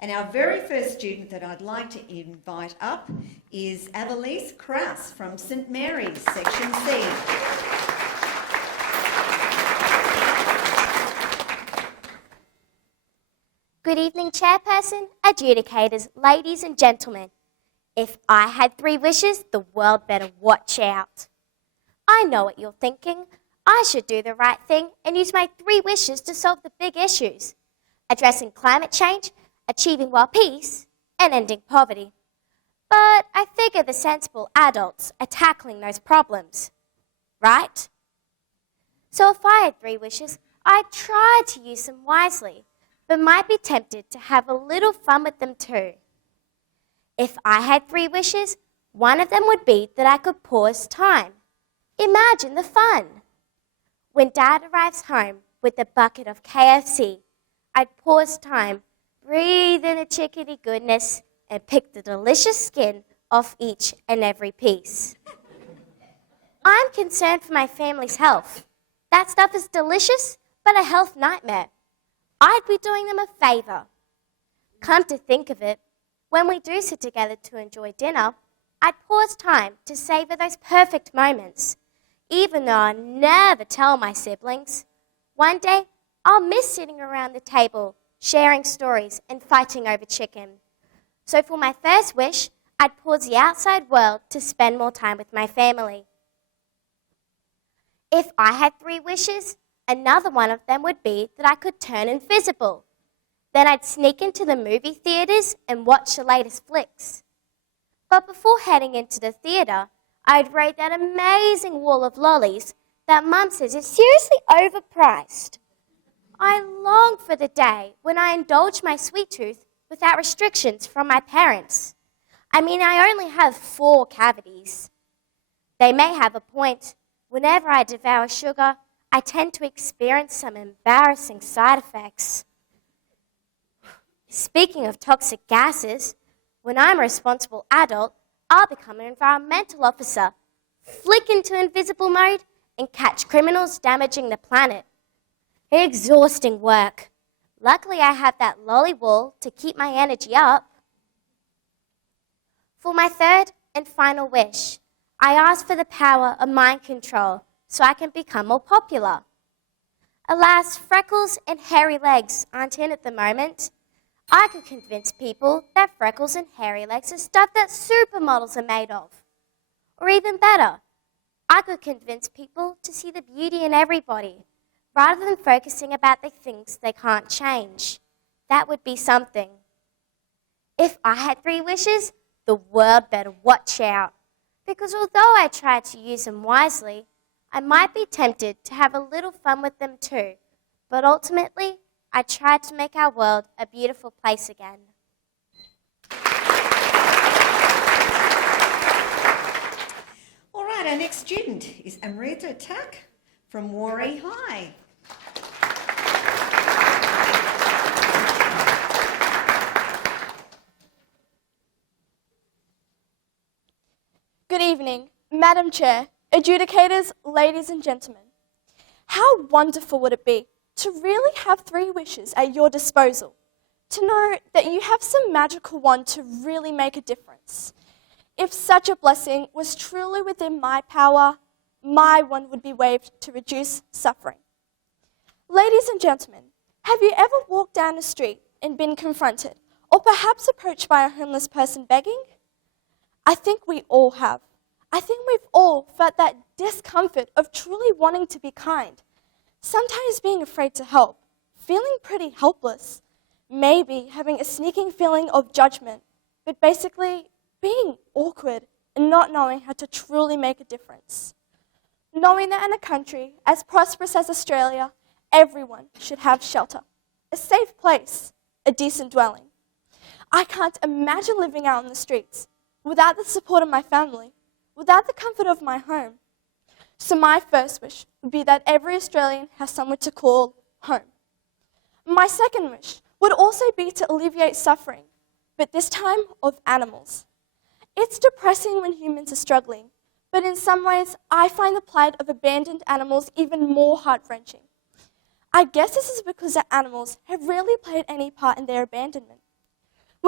And our very first student that I'd like to invite up is Avalise Kraus from St Mary's, Section C. Good evening, Chairperson, adjudicators, ladies and gentlemen. If I had 3 wishes, the world better watch out. I know what you're thinking. I should do the right thing and use my 3 wishes to solve the big issues: addressing climate change, achieving world peace, and ending poverty. But I figure the sensible adults are tackling those problems, right? So if I had 3 wishes, I'd try to use them wisely, but might be tempted to have a little fun with them too. If I had 3 wishes, one of them would be that I could pause time. Imagine the fun. When Dad arrives home with a bucket of KFC, I'd pause time, breathe in the chickeny goodness, and pick the delicious skin off each and every piece. I'm concerned for my family's health. That stuff is delicious, but a health nightmare. I'd be doing them a favour. Come to think of it, when we do sit together to enjoy dinner, I'd pause time to savour those perfect moments, even though I never tell my siblings. One day, I'll miss sitting around the table, sharing stories and fighting over chicken. So for my first wish, I'd pause the outside world to spend more time with my family. If I had 3 wishes, another one of them would be that I could turn invisible. Then I'd sneak into the movie theatres and watch the latest flicks. But before heading into the theatre, I'd raid that amazing wall of lollies that Mum says is seriously overpriced. I long for the day when I indulge my sweet tooth without restrictions from my parents. I mean, I only have 4 cavities. They may have a point. Whenever I devour sugar, I tend to experience some embarrassing side effects. Speaking of toxic gases, when I'm a responsible adult, I'll become an environmental officer, flick into invisible mode, and catch criminals damaging the planet. Exhausting work. Luckily, I have that lolly wall to keep my energy up. For my third and final wish, I ask for the power of mind control so I can become more popular. Alas, freckles and hairy legs aren't in at the moment. I could convince people that freckles and hairy legs are stuff that supermodels are made of. Or even better, I could convince people to see the beauty in everybody, rather than focusing about the things they can't change. That would be something. If I had 3 wishes, the world better watch out. Because although I try to use them wisely, I might be tempted to have a little fun with them too. But ultimately, I try to make our world a beautiful place again. All right, our next student is Amrita Tak from Warri High. Good evening, Madam Chair, adjudicators, ladies and gentlemen. How wonderful would it be to really have 3 wishes at your disposal, to know that you have some magical wand to really make a difference. If such a blessing was truly within my power, my wand would be waved to reduce suffering. Ladies and gentlemen, have you ever walked down the street and been confronted, or perhaps approached by a homeless person begging? I think we all have. I think we've all felt that discomfort of truly wanting to be kind, sometimes being afraid to help, feeling pretty helpless, maybe having a sneaking feeling of judgment, but basically being awkward and not knowing how to truly make a difference. Knowing that in a country as prosperous as Australia, everyone should have shelter, a safe place, a decent dwelling. I can't imagine living out on the streets without the support of my family, without the comfort of my home. So my first wish would be that every Australian has somewhere to call home. My second wish would also be to alleviate suffering, but this time of animals. It's depressing when humans are struggling, but in some ways, I find the plight of abandoned animals even more heart-wrenching. I guess this is because the animals have rarely played any part in their abandonment.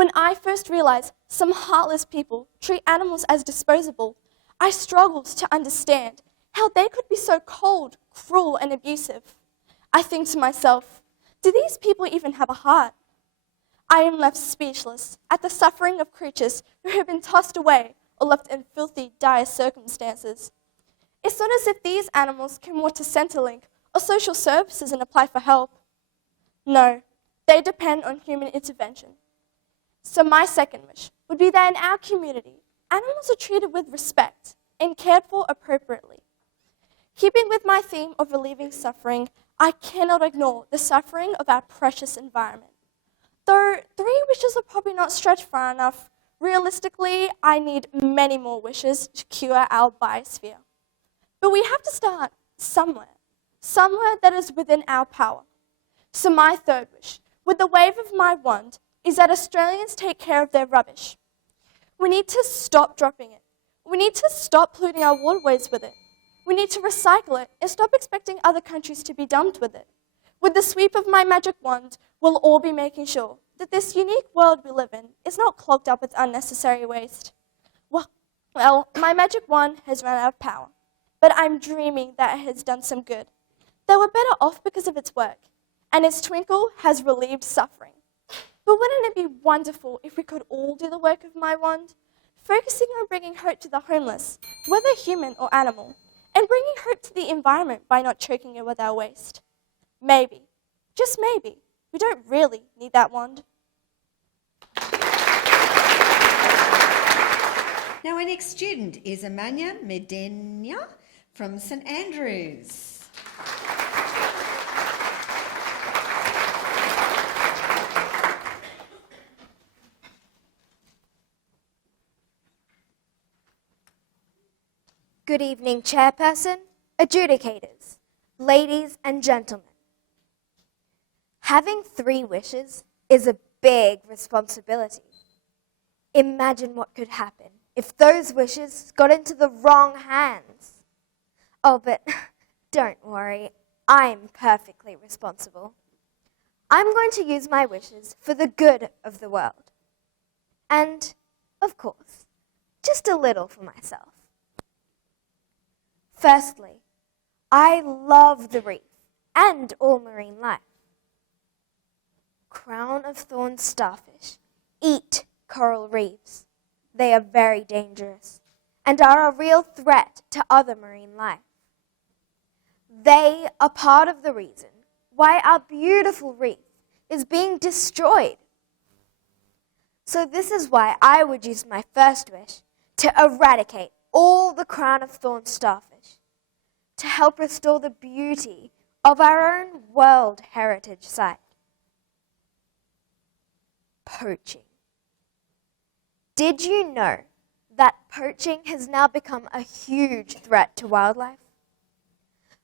When I first realized some heartless people treat animals as disposable, I struggled to understand how they could be so cold, cruel, and abusive. I think to myself, do these people even have a heart? I am left speechless at the suffering of creatures who have been tossed away or left in filthy, dire circumstances. It's not as if these animals can walk to Centrelink or social services and apply for help. No, they depend on human intervention. So my second wish would be that in our community, animals are treated with respect and cared for appropriately. Keeping with my theme of relieving suffering, I cannot ignore the suffering of our precious environment. Though 3 wishes are probably not stretched far enough, realistically, I need many more wishes to cure our biosphere. But we have to start somewhere that is within our power. So my third wish, with the wave of my wand, is that Australians take care of their rubbish. We need to stop dropping it. We need to stop polluting our waterways with it. We need to recycle it and stop expecting other countries to be dumped with it. With the sweep of my magic wand, we'll all be making sure that this unique world we live in is not clogged up with unnecessary waste. Well, my magic wand has run out of power, but I'm dreaming that it has done some good. That we're better off because of its work, and its twinkle has relieved suffering. But wouldn't it be wonderful if we could all do the work of my wand, focusing on bringing hope to the homeless, whether human or animal, and bringing hope to the environment by not choking it with our waste? Maybe, just maybe, we don't really need that wand. Now our next student is Amanya Medenya from St Andrews. Good evening, Chairperson, adjudicators, ladies and gentlemen. Having 3 wishes is a big responsibility. Imagine what could happen if those wishes got into the wrong hands. Oh, but don't worry, I'm perfectly responsible. I'm going to use my wishes for the good of the world. And, of course, just a little for myself. Firstly, I love the reef and all marine life. Crown of thorns starfish eat coral reefs. They are very dangerous and are a real threat to other marine life. They are part of the reason why our beautiful reef is being destroyed. So this is why I would use my first wish to eradicate all the crown of thorns starfish, to help restore the beauty of our own World Heritage Site. Poaching. Did you know that poaching has now become a huge threat to wildlife?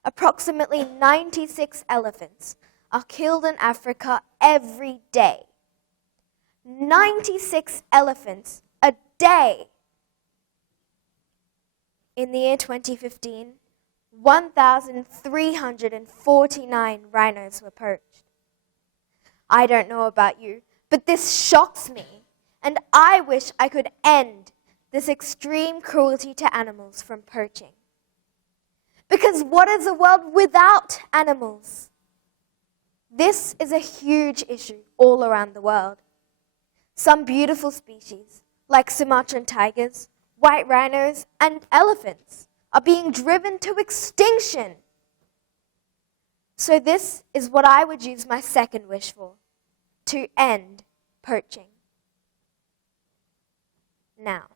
Approximately 96 elephants are killed in Africa every day. 96 elephants a day. In the year 2015, 1,349 rhinos were poached. I don't know about you, but this shocks me, and I wish I could end this extreme cruelty to animals from poaching. Because what is a world without animals? This is a huge issue all around the world. Some beautiful species, like Sumatran tigers, white rhinos, and elephants, are being driven to extinction. So this is what I would use my second wish for, to end poaching. Now,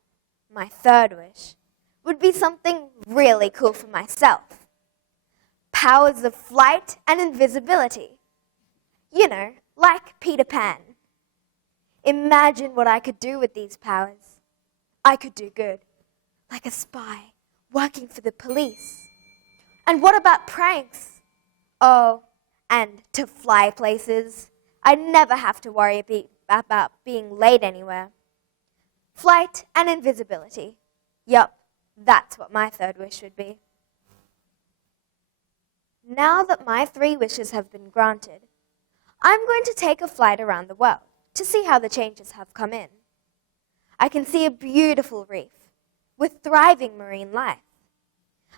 my third wish would be something really cool for myself. Powers of flight and invisibility. You know, like Peter Pan. Imagine what I could do with these powers. I could do good, like a spy working for the police. And what about pranks? Oh, and to fly places. I never have to worry about being late anywhere. Flight and invisibility. Yup, that's what my third wish would be. Now that my 3 wishes have been granted, I'm going to take a flight around the world to see how the changes have come in. I can see a beautiful reef with thriving marine life.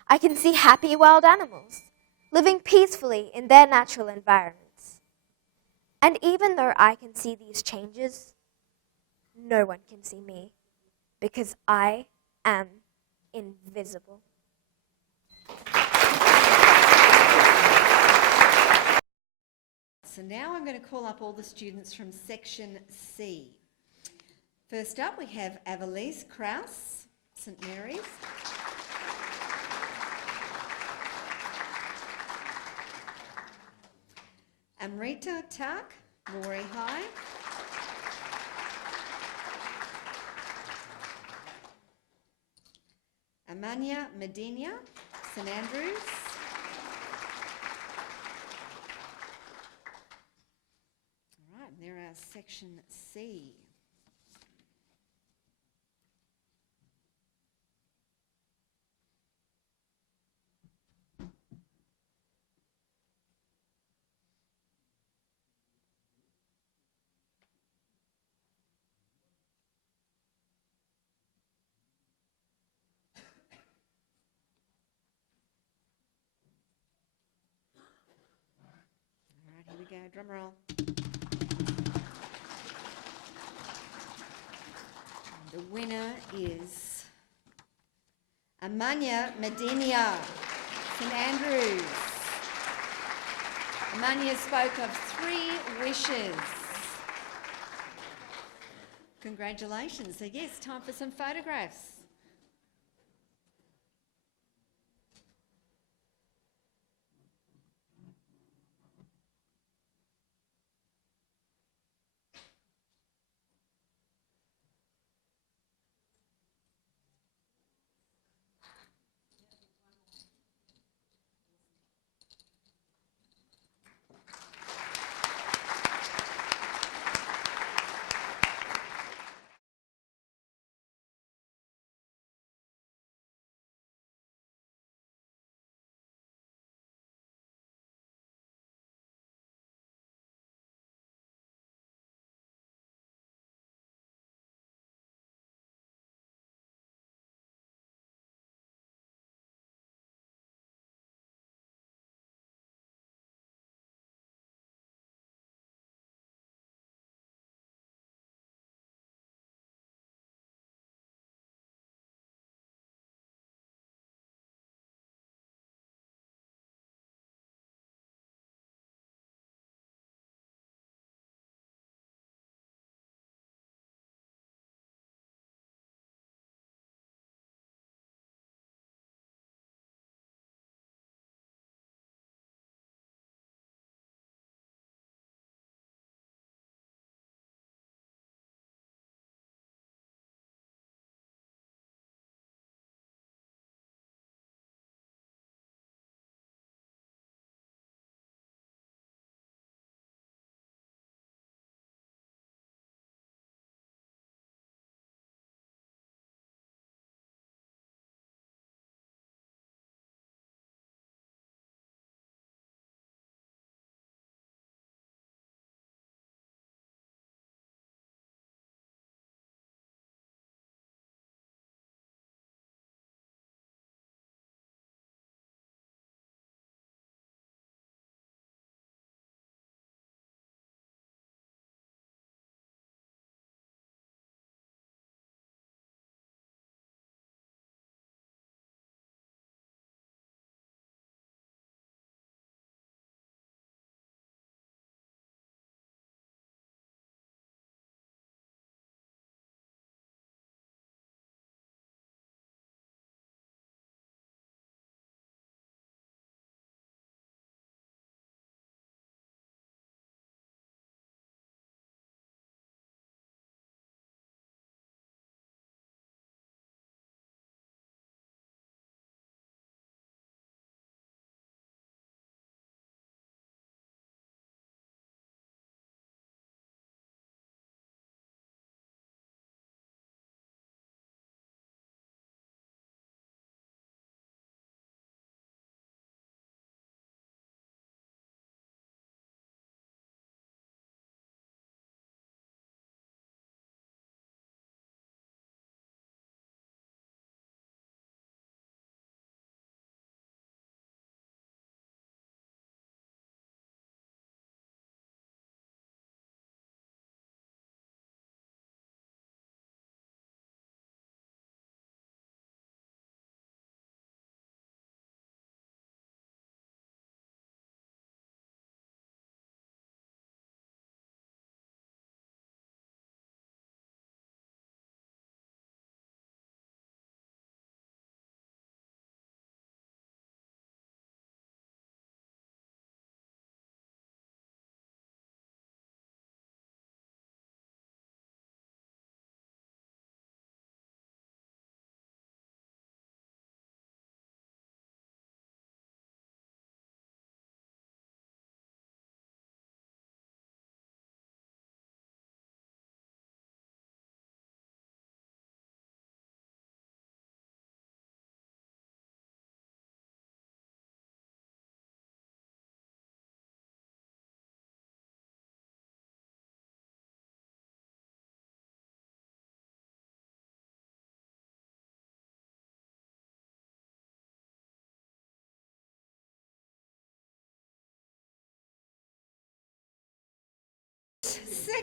I can see happy wild animals living peacefully in their natural environments. And even though I can see these changes, no one can see me because I am invisible. So now I'm going to call up all the students from Section C. First up, we have Avalise Krause, St Mary's. Amrita Tak, Rory High. Amanya Medina, St Andrews. All right, and there are Section C. All right, here we go, drum roll. The winner is Amanya Medina, St Andrews. Amanya spoke of 3 wishes. Congratulations. So yes, time for some photographs.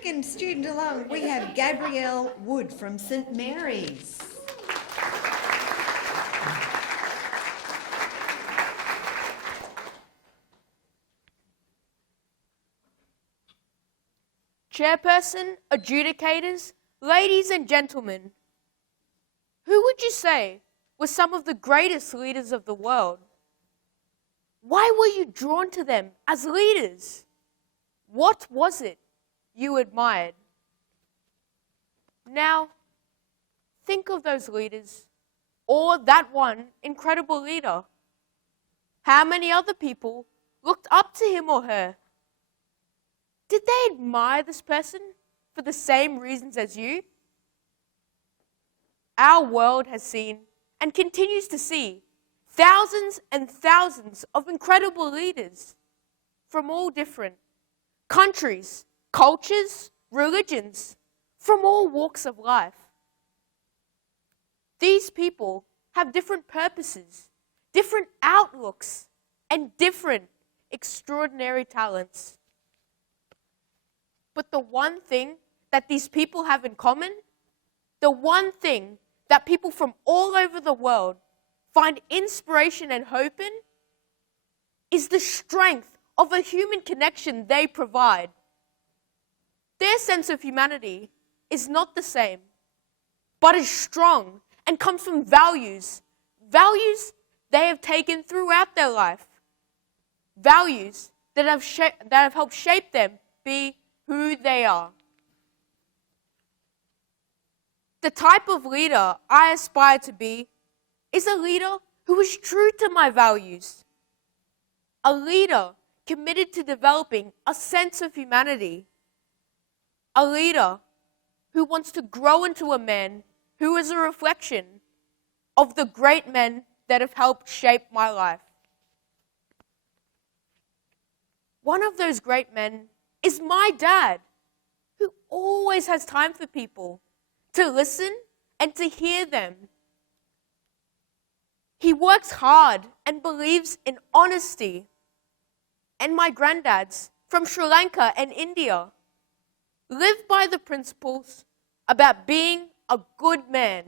second student along, we have Gabrielle Wood from St Mary's. Chairperson, adjudicators, ladies and gentlemen, who would you say were some of the greatest leaders of the world? Why were you drawn to them as leaders? What was it you admired? Now, think of those leaders, or that one incredible leader. How many other people looked up to him or her? Did they admire this person for the same reasons as you? Our world has seen and continues to see thousands and thousands of incredible leaders from all different countries, cultures, religions, from all walks of life. These people have different purposes, different outlooks, and different extraordinary talents. But the one thing that these people have in common, the one thing that people from all over the world find inspiration and hope in, is the strength of a human connection they provide. Their sense of humanity is not the same, but is strong and comes from values they have taken throughout their life, values that have helped shape them be who they are. The type of leader I aspire to be is a leader who is true to my values, a leader committed to developing a sense of humanity, a leader who wants to grow into a man who is a reflection of the great men that have helped shape my life. One of those great men is my dad, who always has time for people, to listen and to hear them. He works hard and believes in honesty. And my granddads from Sri Lanka and India live by the principles about being a good man.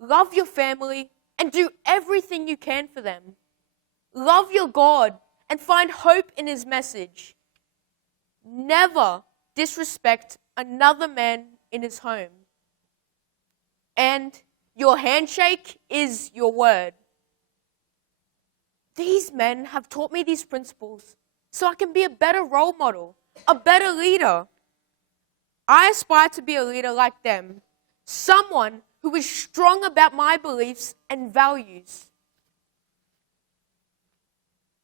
Love your family and do everything you can for them. Love your God and find hope in His message. Never disrespect another man in his home. And your handshake is your word. These men have taught me these principles so I can be a better role model, a better leader. I aspire to be a leader like them, someone who is strong about my beliefs and values.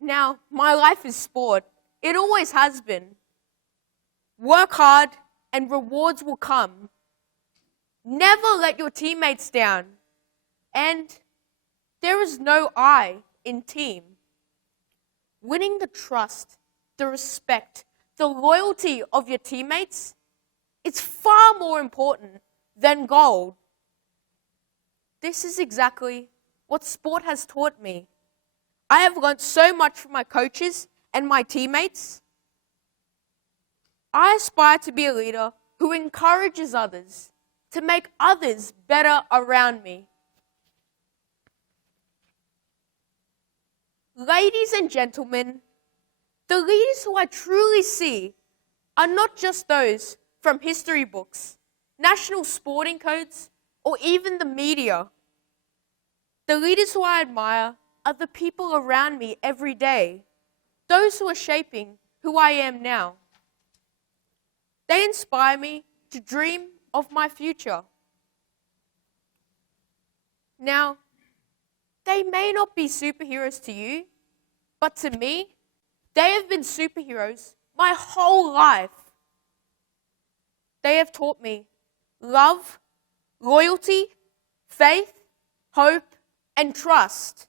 Now, my life is sport. It always has been. Work hard and rewards will come. Never let your teammates down. And there is no I in team. Winning the trust, the respect, the loyalty of your teammates is far more important than gold. This is exactly what sport has taught me. I have learned so much from my coaches and my teammates. I aspire to be a leader who encourages others to make others better around me. Ladies and gentlemen, the leaders who I truly see are not just those from history books, national sporting codes, or even the media. The leaders who I admire are the people around me every day, those who are shaping who I am now. They inspire me to dream of my future. Now, they may not be superheroes to you, but to me, they have been superheroes my whole life. They have taught me love, loyalty, faith, hope, and trust.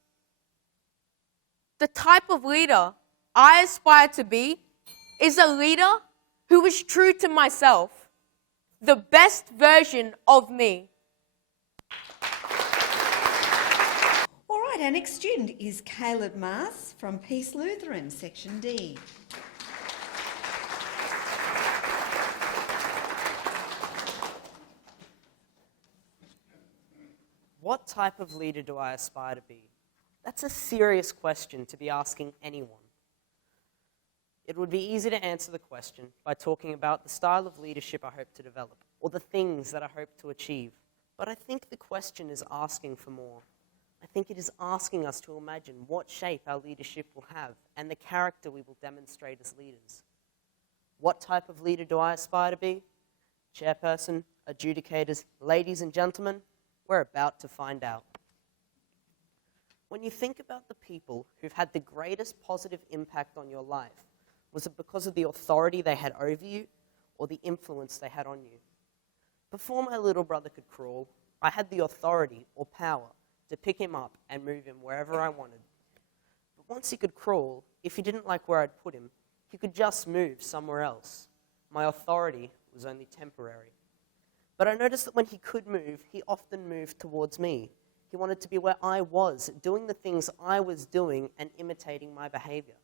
The type of leader I aspire to be is a leader who is true to myself, the best version of me. All right, our next student is Caleb Mars from Peace Lutheran, Section D. What type of leader do I aspire to be? That's a serious question to be asking anyone. It would be easy to answer the question by talking about the style of leadership I hope to develop, or the things that I hope to achieve. But I think the question is asking for more. I think it is asking us to imagine what shape our leadership will have and the character we will demonstrate as leaders. What type of leader do I aspire to be? Chairperson, adjudicators, ladies and gentlemen, we're about to find out. When you think about the people who've had the greatest positive impact on your life, was it because of the authority they had over you or the influence they had on you? Before my little brother could crawl, I had the authority or power to pick him up and move him wherever I wanted. But once he could crawl, if he didn't like where I'd put him, he could just move somewhere else. My authority was only temporary. But I noticed that when he could move, he often moved towards me. He wanted to be where I was, doing the things I was doing and imitating my behavior.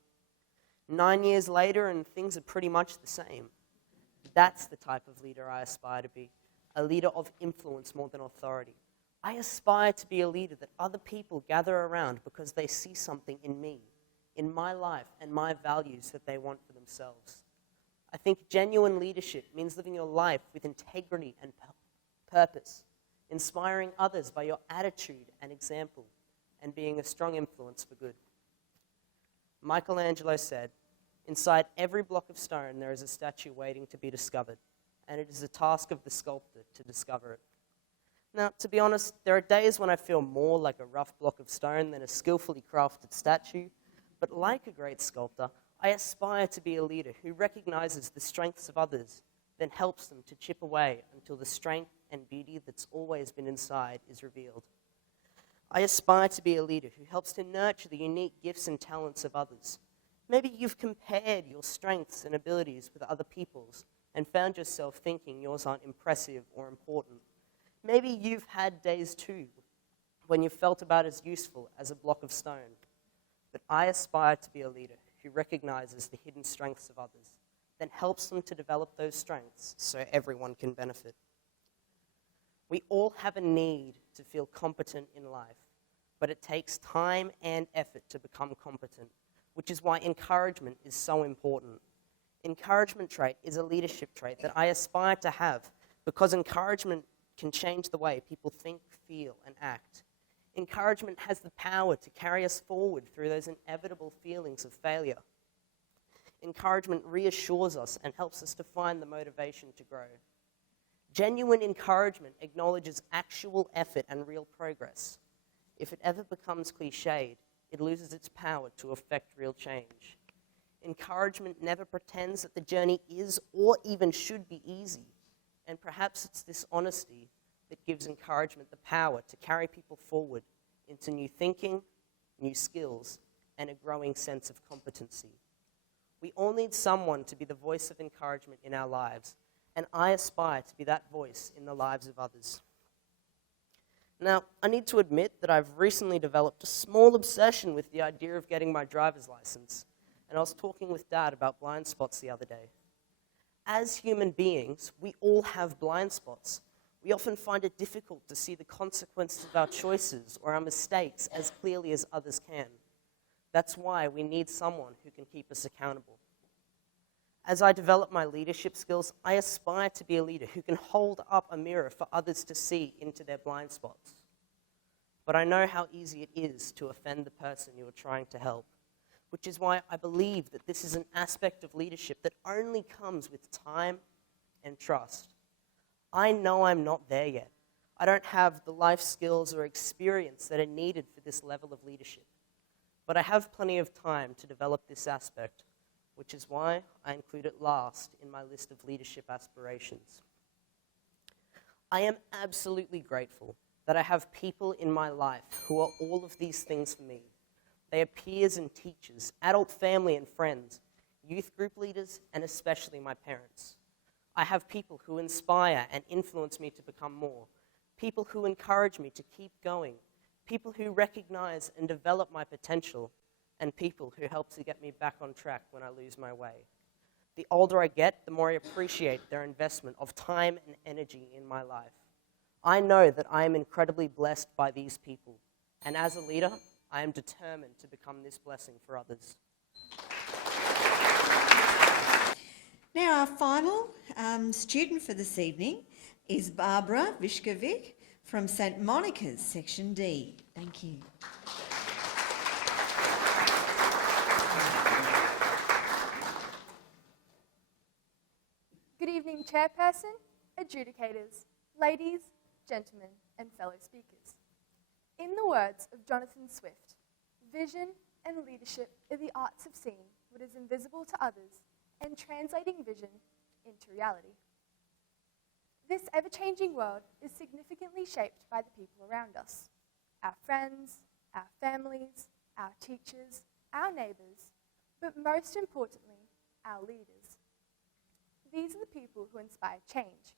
9 years later, and things are pretty much the same. That's the type of leader I aspire to be, a leader of influence more than authority. I aspire to be a leader that other people gather around because they see something in me, in my life and my values that they want for themselves. I think genuine leadership means living your life with integrity and purpose, inspiring others by your attitude and example, and being a strong influence for good. Michelangelo said, "Inside every block of stone there is a statue waiting to be discovered, and it is the task of the sculptor to discover it." Now, to be honest, there are days when I feel more like a rough block of stone than a skillfully crafted statue, but like a great sculptor, I aspire to be a leader who recognizes the strengths of others, then helps them to chip away until the strength and beauty that's always been inside is revealed. I aspire to be a leader who helps to nurture the unique gifts and talents of others. Maybe you've compared your strengths and abilities with other people's and found yourself thinking yours aren't impressive or important. Maybe you've had days too when you felt about as useful as a block of stone. But I aspire to be a leader who recognizes the hidden strengths of others, then helps them to develop those strengths so everyone can benefit. We all have a need to feel competent in life, but it takes time and effort to become competent, which is why encouragement is so important. Encouragement trait is a leadership trait that I aspire to have because encouragement can change the way people think, feel, and act. Encouragement has the power to carry us forward through those inevitable feelings of failure. Encouragement reassures us and helps us to find the motivation to grow. Genuine encouragement acknowledges actual effort and real progress. If it ever becomes cliched, it loses its power to affect real change. Encouragement never pretends that the journey is or even should be easy, and perhaps it's this honesty that gives encouragement the power to carry people forward into new thinking, new skills, and a growing sense of competency. We all need someone to be the voice of encouragement in our lives, and I aspire to be that voice in the lives of others. Now, I need to admit that I've recently developed a small obsession with the idea of getting my driver's license, and I was talking with Dad about blind spots the other day. As human beings, we all have blind spots. We often find it difficult to see the consequences of our choices or our mistakes as clearly as others can. That's why we need someone who can keep us accountable. As I develop my leadership skills, I aspire to be a leader who can hold up a mirror for others to see into their blind spots. But I know how easy it is to offend the person you are trying to help, which is why I believe that this is an aspect of leadership that only comes with time and trust. I know I'm not there yet. I don't have the life skills or experience that are needed for this level of leadership. But I have plenty of time to develop this aspect, which is why I include it last in my list of leadership aspirations. I am absolutely grateful that I have people in my life who are all of these things for me. They are peers and teachers, adult family and friends, youth group leaders, and especially my parents. I have people who inspire and influence me to become more, people who encourage me to keep going, people who recognize and develop my potential, and people who help to get me back on track when I lose my way. The older I get, the more I appreciate their investment of time and energy in my life. I know that I am incredibly blessed by these people, and as a leader, I am determined to become this blessing for others. Now our final student for this evening is Barbara Vishkovic from St Monica's, Section D. Thank you. Good evening, Chairperson, adjudicators, ladies, gentlemen, and fellow speakers. In the words of Jonathan Swift, vision and leadership are the arts of seeing what is invisible to others and translating vision into reality. This ever-changing world is significantly shaped by the people around us, our friends, our families, our teachers, our neighbours, but most importantly, our leaders. These are the people who inspire change,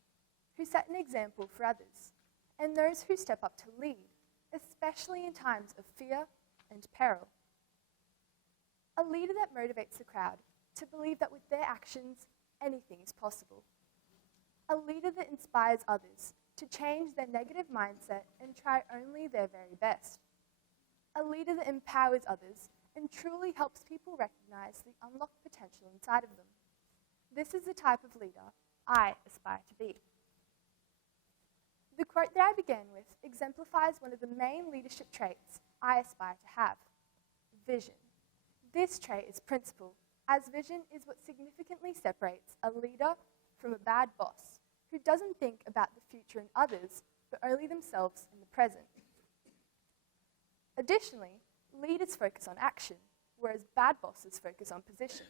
who set an example for others, and those who step up to lead, especially in times of fear and peril. A leader that motivates the crowd to believe that with their actions, anything is possible. A leader that inspires others to change their negative mindset and try only their very best. A leader that empowers others and truly helps people recognize the unlocked potential inside of them. This is the type of leader I aspire to be. The quote that I began with exemplifies one of the main leadership traits I aspire to have: vision. This trait is principal, as vision is what significantly separates a leader from a bad boss who doesn't think about the future and others, but only themselves in the present. Additionally, leaders focus on action, whereas bad bosses focus on position.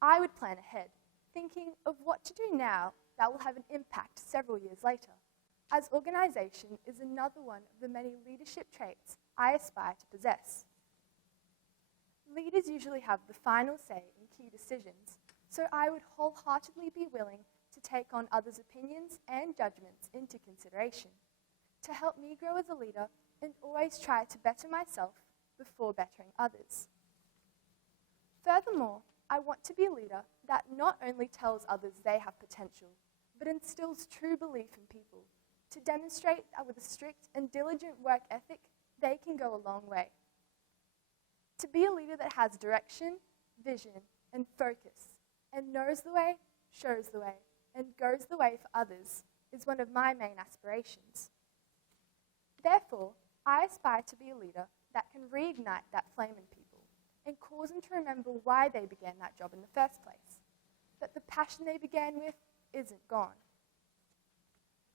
I would plan ahead, thinking of what to do now that will have an impact several years later, as organisation is another one of the many leadership traits I aspire to possess. Leaders usually have the final say in key decisions, so I would wholeheartedly be willing to take on others' opinions and judgments into consideration, to help me grow as a leader and always try to better myself before bettering others. Furthermore, I want to be a leader that not only tells others they have potential, but instills true belief in people, to demonstrate that with a strict and diligent work ethic, they can go a long way. To be a leader that has direction, vision, and focus, and knows the way, shows the way, and goes the way for others is one of my main aspirations. Therefore, I aspire to be a leader that can reignite that flame in people and cause them to remember why they began that job in the first place, that the passion they began with isn't gone.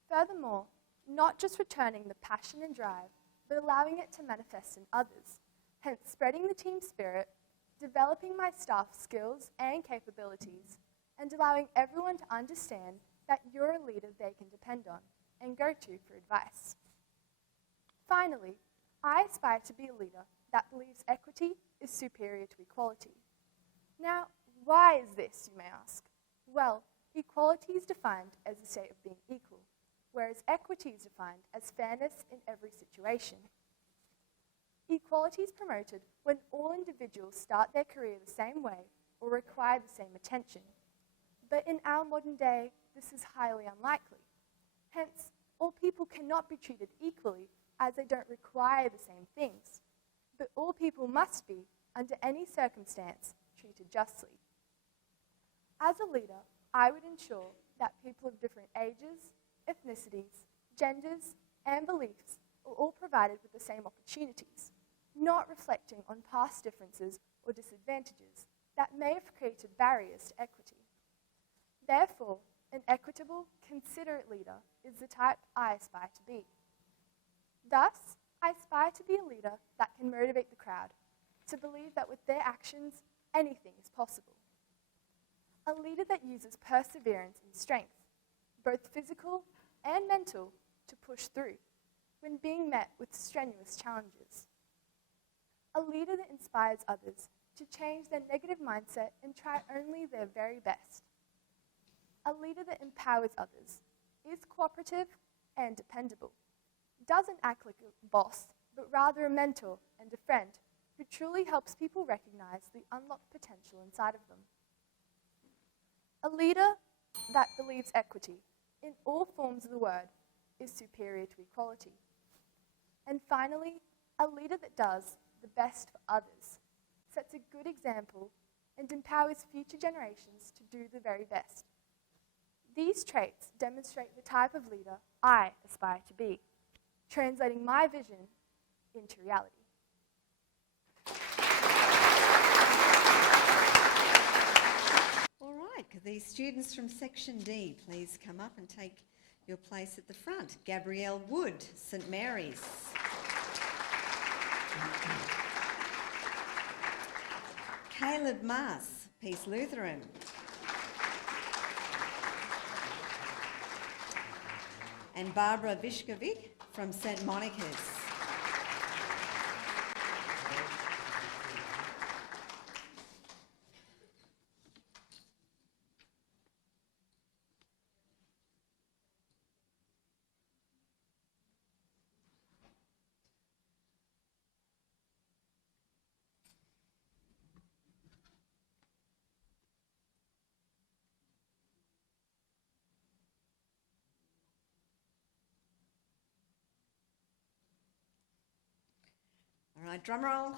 Furthermore, not just returning the passion and drive, but allowing it to manifest in others, hence spreading the team spirit, developing my staff's skills and capabilities, and allowing everyone to understand that you're a leader they can depend on and go to for advice. Finally, I aspire to be a leader that believes equity is superior to equality. Now, why is this, you may ask? Well, equality is defined as a state of being equal, whereas equity is defined as fairness in every situation. Equality is promoted when all individuals start their career the same way or require the same attention. But in our modern day, this is highly unlikely. Hence, all people cannot be treated equally as they don't require the same things. But all people must be, under any circumstance, treated justly. As a leader, I would ensure that people of different ages, ethnicities, genders, and beliefs are all provided with the same opportunities, not reflecting on past differences or disadvantages that may have created barriers to equity. Therefore, an equitable, considerate leader is the type I aspire to be. Thus, I aspire to be a leader that can motivate the crowd, to believe that with their actions, anything is possible. A leader that uses perseverance and strength, both physical and mental, to push through when being met with strenuous challenges. A leader that inspires others to change their negative mindset and try only their very best. A leader that empowers others, is cooperative and dependable, doesn't act like a boss, but rather a mentor and a friend who truly helps people recognize the unlocked potential inside of them. A leader that believes equity, in all forms of the word, is superior to equality. And finally, a leader that does the best for others sets a good example and empowers future generations to do the very best. These traits demonstrate the type of leader I aspire to be, translating my vision into reality. All right, could these students from Section D please come up and take your place at the front? Gabrielle Wood, St Mary's. Caleb Maas, Peace Lutheran. And Barbara Vishkovic from St Monica's. All right, drum roll.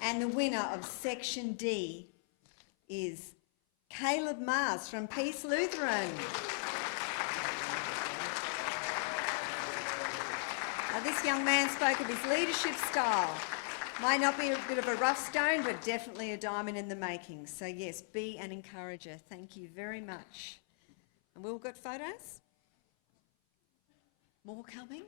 And the winner of Section D is Caleb Maas from Peace Lutheran. Now, this young man spoke of his leadership style. Might not be a bit of a rough stone, but definitely a diamond in the making. So yes, be an encourager. Thank you very much. And we've got photos? More coming?